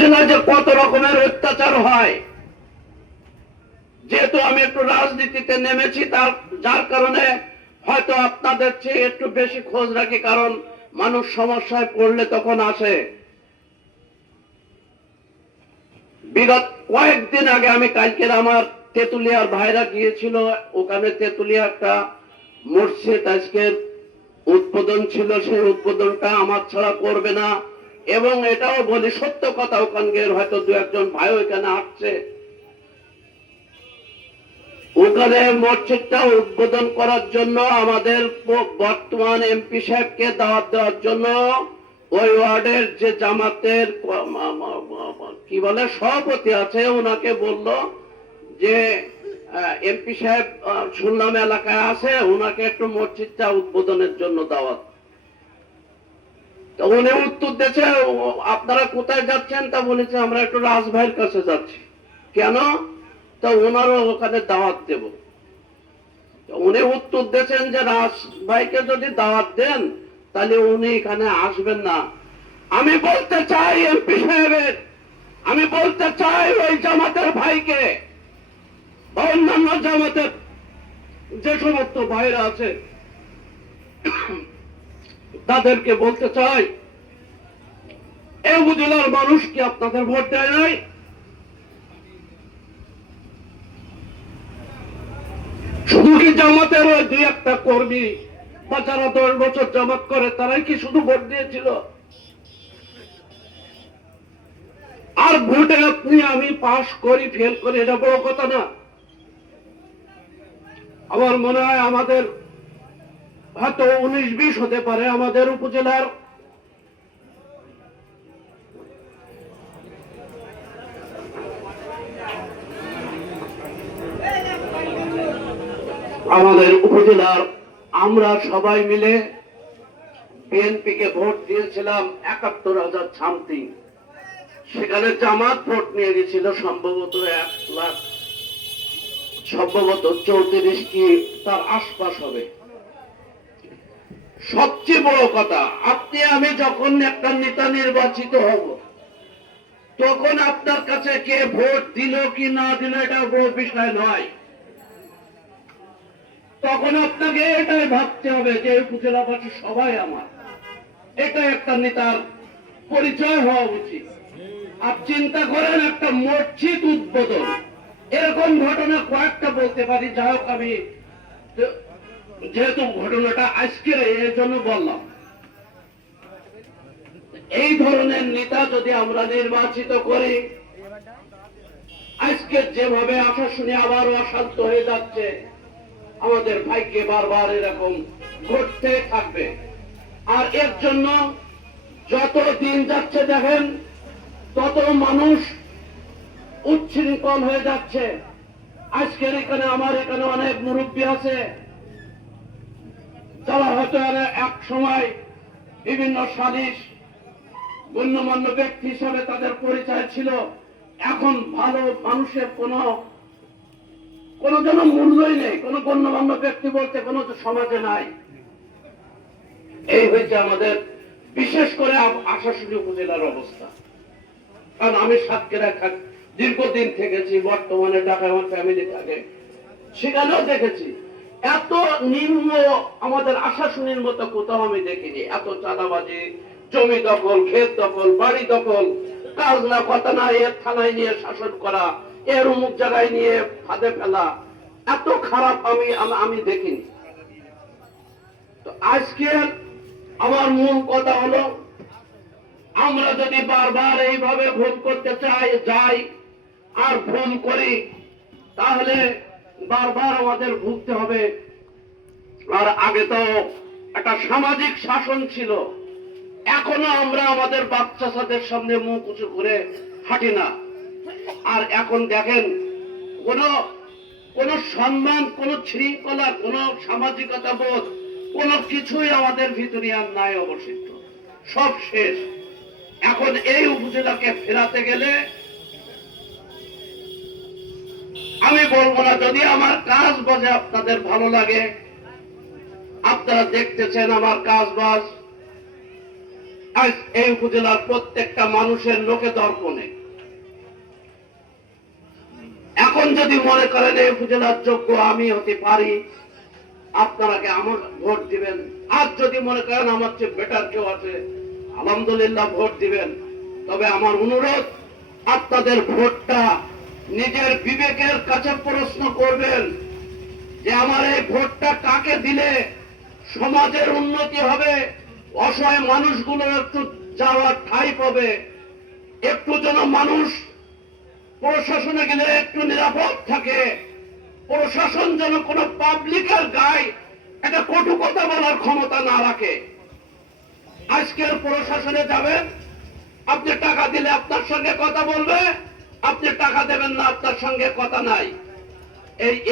উপজেলায় যে কত রকমের অত্যাচার হয়, যেহেতু আমি একটু রাজনীতিতে নেমেছি, যার কারণে হয়তো আপনাদের চেয়ে একটু বেশি খোঁজ রাখি, কারণ মানুষ সমস্যায় পড়লে তখন আসে। বিগত কয়েকদিন আগে আমি কালকের আমার তেতুলিয়ার ভাইরা গিয়েছিল, ওখানে তেতুলিয়া একটা মসজিদ আজকের উদ্বোধন ছিল, সেই উদ্বোধনটা আমার ছাড়া করবে না। এবং এটাও বলি সত্য কথা, ওখানকার হয়তো দু একজন ভাই ওইখানে আসছে, ওখানে মসজিদটা উদ্বোধন করার জন্য আমাদের বর্তমান এমপি সাহেবকে দাওয়াত দেওয়ার জন্য ওই ওয়ার্ডের যে জামাতের কি বলে সভাপতি আছে, ওনাকে বলল যে এমপি সাহেব শুনলাম এলাকায় আছে, ওনাকে একটু মসজিদটা উদ্বোধনের জন্য দাওয়াত। তো উনি উত্তর দিয়েছে, আপনারা কোথায় যাচ্ছেন? তা বলেছে আমরা একটু রাজ ভাইয়ের কাছে যাচ্ছি। কেন? তো ওনারও ওখানে দাওয়াত দেব। উনি উত্তর দিয়েছেন যে রাজ ভাইকে যদি দাওয়াত দেন তাহলে উনি এখানে আসবেন না। আমি বলতে চাই এমপি সাহেবের, আমি বলতে চাই ওই জামাতের ভাইকে বা অন্যান্য জামাতের যে সমস্ত ভাইরা আছে তাদেরকে বলতে চাই, এই উপজেলার মানুষ কি আপনাদের ভোট দেয় নাই? শুধু কি জামাতের ওই দুই একটা কর্মী বা যারা 10 বছর জামাত করে তারাই কি শুধু ভোট দিয়েছিল? আর ভোটে আপনি আমি পাশ করি ফেল করি এটা বড় কথা না। আমার মনে হয় আমাদের হয়তো 19-20 হতে পারে আমাদের উপজেলার আমরা সবাই মিলে বিএনপিকে ভোট দিয়েছিলাম 71,000 সামথিং। সেখানে জামাত ভোট নিয়ে গেছিল সম্ভবত 1 লাখ, সম্ভবত 34 কি তার আশপাশ হবে। সবচেয়ে বড় কথা, আপনি আমি যখন একটা নেতা নির্বাচিত হব, তখন আপনার কাছে কে ভোট দিল কি না দিল এটা বড় বিষয় নয়। তখন আপনাকে এটাই ভাবতে হবে যে উপজেলাবাসী সবাই আমার, এটা একটা নেতার পরিচয় হওয়া উচিত। আর চিন্তা করেন একটা মসজিদ উদ্বোধন, এরকম ঘটনা কয়েকটা বলতে পারি। যাই হোক, আমি যেহেতু ঘটনাটা আজকের এই জন্য বললাম, এই ধরনের নেতা যদি আমরা নির্বাচিত করি, আজকে যেভাবে আশা শুনে আবার অশান্ত হয়ে যাচ্ছে, আমাদের ভাইকে বারবার এরকম ঘটতে থাকবে। আর এর জন্য যত দিন যাচ্ছে দেখেন তত মানুষ উচ্ছৃঙ্খল হয়ে যাচ্ছে। আজকের এখানে আমার এখানে অনেক মুরব্বী আছে যারা হয়তো এক সময় বিভিন্ন সালিশ গণ্যমান্য ব্যক্তি হিসাবে তাদের পরিচয় ছিল, এখন ভালো মানুষের কোন যেন মূল্যই নেই, কোন গণ্যমান্য ব্যক্তি বলতে কোন সমাজে নাই। এই হয়েছে আমাদের বিশেষ করে আশাশুনি উপজেলার অবস্থা। কারণ আমি সাতক্ষীরা দীর্ঘদিন থেকেছি, বর্তমানে ঢাকায় আমার ফ্যামিলি থাকে, সেখানেও দেখেছি এত নিম্ন আমাদের আশাশুনির মতো কোথাও আমি দেখিনি। এত চাঁদাবাজি, জমি দখল, ক্ষেত দখল, বাড়ি দখল, কাজ না কথা না, এর থানায় নিয়ে শাসন করা, এর অমুক জায়গায় নিয়ে ফাঁদে ফেলা, এত খারাপ আমি দেখিনি। তো আজকে আমার মূল কথা হলো, আমরা যদি বারবার এইভাবে ভুল করতে যাই আর ভুল করি, তাহলে বারবার আমাদের ভুগতে হবে। আর আগে তো একটা সামাজিক শাসন ছিল, এখনো আমরা আমাদের বাচ্চাদের সামনে মুখ উঁচু করে হাঁটি না। আর এখন দেখেন কোন সম্মান, কোন শৃঙ্খলা, কোন সামাজিকতা বোধ, কোন কিছুই আমাদের ভিতরে আর নাই, অবশিষ্ট সব শেষ। এখন এই উপজেলাকে ফেরাতে গেলে আমি বলবো না, যদি আমার কাজ বাজে আপনাদের ভালো লাগে, আপনারা দেখতেছেন আমার কাজ বাজ, আজ এই উপজেলার প্রত্যেকটা মানুষের লোকে দর্পণে। এখন যদি মনে করেন এই উপজেলার যোগ্য আমি হতে পারি, আপনারা কি আমার ভোট দিবেন? আর যদি মনে করেন আমার চেয়ে বেটার কেউ আছে, আলহামদুলিল্লাহ ভোট দিবেন। তবে আমার অনুরোধ, আপনাদের ভোটটা নিজের বিবেকের কাছে প্রশ্ন করবেন যে আমার এই ভোটটা কাকে দিলে সমাজের উন্নতি হবে, অসহায় মানুষগুলো একটু যাওয়ার ঠাঁই পাবে, একটু যেন মানুষ প্রশাসনে গেলে একটু নিরাপদ থাকে, প্রশাসন যেন কোনো পাবলিকের গায়ে একটা কটু কথা বলার ক্ষমতা না রাখে। আজকের প্রশাসনে যাবেন, আপনি টাকা দিলে আপনার সঙ্গে কথা বলবে, আপনি টাকা দেবেন না আপনার সঙ্গে কথা নাই।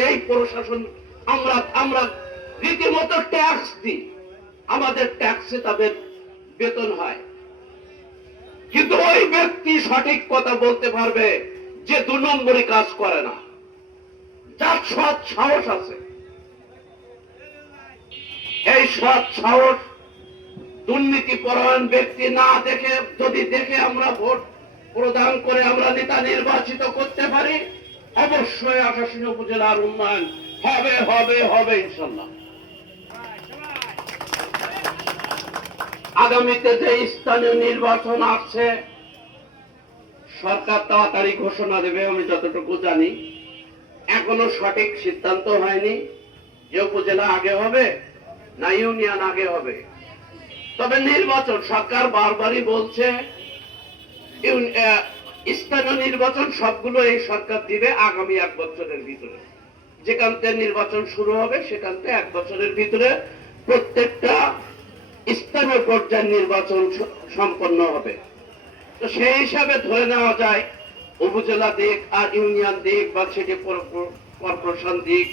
এই প্রশাসন আমরা রীতিমতো ট্যাক্স দিই, আমাদের ট্যাক্সে তাদের বেতন হয়, কিন্তু ওই ব্যক্তি সঠিক কথা বলতে পারবে যে 2 নম্বরই কাজ করে না, যার সৎ সাহস আছে। এই সৎ সাহস দুর্নীতি পরায়ণ ব্যক্তি না দেখে, যদি দেখে আমরা ভোট প্রদান করে আমরা নেতা নির্বাচিত করতে পারি, অবশ্যই আশাশুনি উপজেলার উন্নয়ন হবে হবে হবে ইনশাল্লাহ। আগামীতে যে স্থানীয় নির্বাচন আসছে, সরকার তাড়াতাড়ি ঘোষণা দেবে আমি যতটুকু জানি। এখনো সঠিক সিদ্ধান্ত হয়নি যে উপজেলা আগে হবে না ইউনিয়ন আগে হবে। তবে নির্বাচন সরকার বারবারই বলছে স্থানীয় নির্বাচন সবগুলো এই সরকার দিবে আগামী 1 বছরের ভিতরে। যেখান থেকে নির্বাচন শুরু হবে সেখান থেকে 1 বছরের ভিতরে প্রত্যেকটা স্থানীয় পর্যায়ের নির্বাচন সম্পন্ন হবে। তো সেই হিসাবে ধরে নেওয়া যায় উপজেলা দিক আর ইউনিয়ন দিক বা সিটি কর্পোরেশন দিক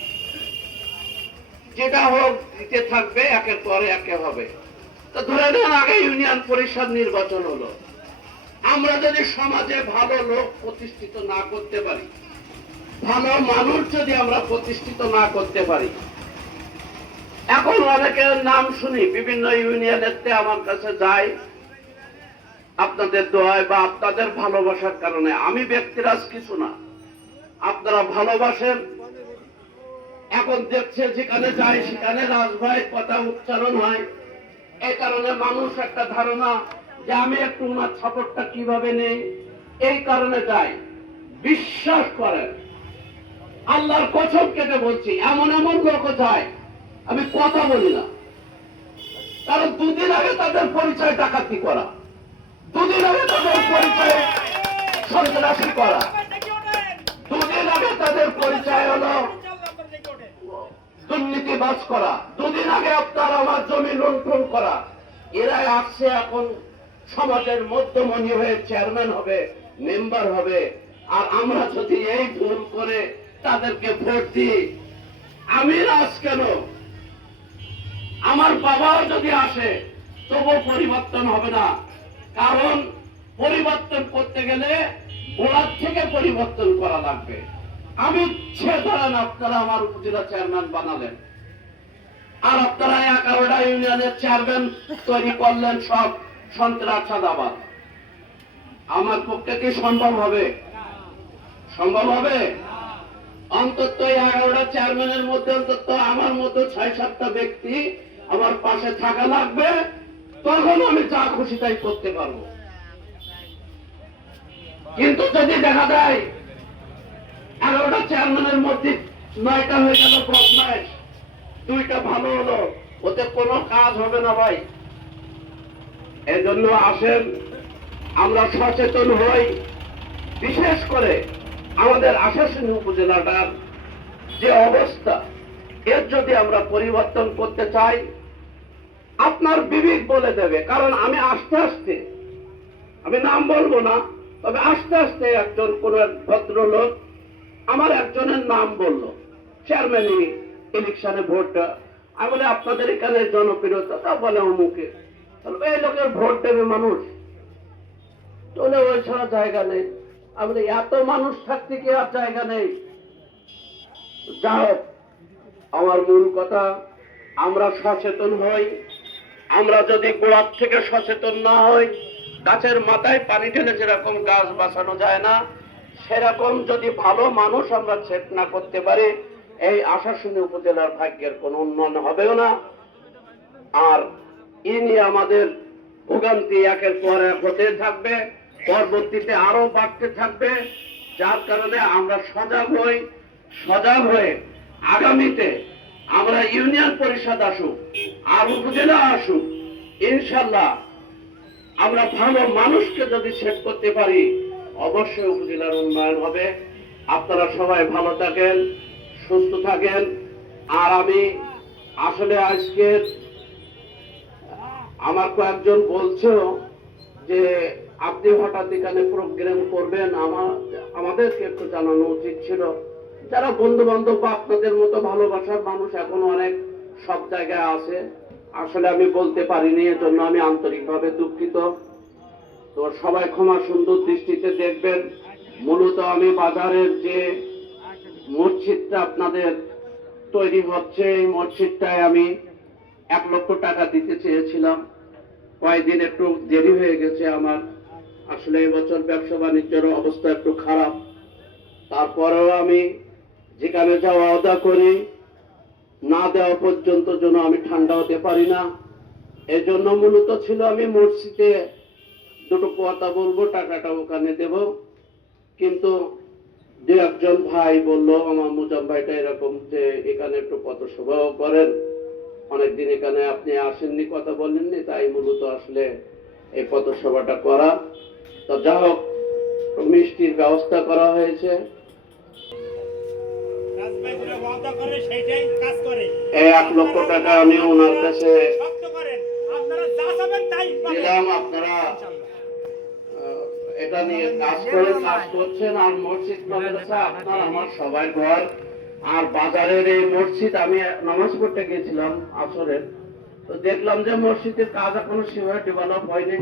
যেটা হোক দিতে থাকবে, একের পরে একে হবে। তো ধরে নেন আগে ইউনিয়ন পরিষদ নির্বাচন হলো, আমরা যদি সমাজে ভালো লোক প্রতিষ্ঠিত না করতে পারি, ভালো মানুষ যদি আমরা প্রতিষ্ঠিত না করতে পারি, এখন অনেকের নাম শুনি বিভিন্ন ইউনিয়নের আমার কাছে যায় আপনাদের দোয়ায় বা আপনাদের ভালোবাসার কারণে। আমি ব্যক্তিরাজ কিছু না, আপনারা ভালোবাসেন। এখন দেখছে যেখানে যায় সেখানে রাজভাই কথা উচ্চারণ হয়, এই কারণে মানুষ একটা ধারণা যে আমি একটু ওনার সাপোর্টটা কিভাবে নেই, এই কারণে যাই। বিশ্বাস করেন, আল্লাহর কসম কেটে বলছি, এমন এমন লোক যায় আমি কথা বলি না, কারণ 2 দিন আগে তাদের পরিচয় ডাকাতি করা, 2 দিন আগে তাদের পরিচয় সন্ত্রাসী করা, 2 দিন আগে তাদের পরিচয় হলো দুর্নীতিবাজ করা, 2 দিন আগে আপনার আমার জমি লুণ্ঠন করা। এরাই আসছে এখন সমাজের মধ্যমণি হয়ে চেয়ারম্যান হবে, মেম্বার হবে। আর আমরা যদি এই ভুল করে তাদেরকে ভোট দিই, আমি রাজ কেন, আমার বাবাও যদি আসে তবুও পরিবর্তন হবে না। কারণ পরিবর্তন করতে গেলে গোড়ার থেকে পরিবর্তন করা লাগবে। আমি ধরেন আপনারা আমার উপজেলা চেয়ারম্যান বানালেন, আর আপনারা 11টা ইউনিয়নের চেয়ারম্যান তৈরি করলেন সব সন্ত্রাস চাঁদাবাজ। আমার পক্ষে কি সম্ভব হবে? সম্ভব হবে? অন্তত 11টা চেয়ারম্যানের মধ্যে অন্তত আমার মতো 6-7টা ব্যক্তি আমার পাশে থাকা লাগবে, তখন আমি যা খুশি তাই করতে পারবো। কিন্তু যদি দেখা যায় 11টা চেয়ারম্যানের মধ্যে 9টা হয়ে গেল বদমাইশ, 2টা ভালো হলো, ওতে কোনো কাজ হবে না ভাই। এজন্য আসেন আমরা সচেতন হই। বিশেষ করে আমাদের আশাশুনি উপজেলাটার যে অবস্থা, এর যদি আমরা পরিবর্তন করতে চাই, আপনার বিবেক বলে দেবে। কারণ আমি আস্তে আস্তে, আমি নাম বলবো না, তবে আস্তে আস্তে একজন কোন এক ভদ্রলোক আমার একজনের নাম বললো চেয়ারম্যান ইলেকশনে ভোটটা। আমি বলে আপনাদের এখানে জনপ্রিয়তা, তা বলে অমুকে, এই লোকের ভোট দেবে মানুষ, তাহলে ওই ছাড়া জায়গা নেই। আমি এত মানুষ থাকতে কি আর জায়গা নেই? যা হোক, আমার মূল কথা আমরা সচেতন হই, আমরা যদি গোড়ার থেকে সচেতন না হই, গাছের মাথায় পানি ঢেলে যেরকম গাছ বাঁচানো যায় না, সেরকম যদি ভালো মানুষ আমরা সেট না করতে পারি, এই আশাশুনি উপজেলার ভাগ্যের কোনো উন্নয়ন হবেও না। আর ইনি আমাদের ভোগান্তি একের পর এক হতে থাকবে, পরবর্তীতে আরো বাড়তে থাকবে। যার কারণে আমরা সজাগ হয়ে আগামীতে আমরা ইউনিয়ন পরিষদ আসুক আর উপজেলা আসুক, ইনশাল্লাহ আমরা ভালো মানুষকে যদি সেট করতে পারি, অবশ্যই উপজেলার উন্নয়ন হবে। আপনারা সবাই ভালো থাকেন, সুস্থ থাকেন। আর আমি আসলে আজকে আমার কয়েকজন বলছেও যে আপনি হঠাৎ এখানে প্রোগ্রাম করবেন, আমাদেরকে একটু জানানো উচিত ছিল। যারা বন্ধু বান্ধব বা আপনাদের মতো ভালোবাসার মানুষ এখন অনেক সব জায়গায় আছে, আসলে আমি বলতে পারিনি, এজন্য আমি আন্তরিকভাবে দুঃখিত। তো সবাই ক্ষমা সুন্দর দৃষ্টিতে দেখবেন। মূলত আমি বাজারের যে মসজিদটা আপনাদের তৈরি হচ্ছে, এই মসজিদটায় আমি 1 লক্ষ টাকা দিতে চেয়েছিলাম। কয়েকদিন একটু দেরি হয়ে গেছে আমার, আসলে এবছর ব্যবসা বাণিজ্যের অবস্থা একটু খারাপ। তারপরেও আমি যেখানে যাওয়া আদা করি, না দেওয়া পর্যন্ত যেন আমি ঠান্ডা হতে পারি না। এজন্য মূলত ছিল আমি মসজিদে দুটো কথা বলবো, টাকাটা ওখানে দেব। কিন্তু দু একজন ভাই বলল, আমার মুজাম ভাইটা এরকম যে এখানে একটু পথসভাও করেন, অনেকদিন এখানে আপনি আসেননি, কথা বলেননি, তাই মূলত আসলে এই পথসভাটা করা। তো যা হোক, মিষ্টির ব্যবস্থা করা হয়েছে। এই 1 লক্ষ টাকা আমি ওনার কাছে দিলাম। আপনারা এটা নিয়ে কাজ করছেন। আর মসজিদ মাদ্রাসা আপনার আমার সবাই ঘর। আর বাজারের এই মসজিদ, আমি নামাজ পড়তে গেছিলাম আসরের, তো দেখলাম যে মসজিদের কাজ এখনো সেভাবে ডেভেলপ হয়নি।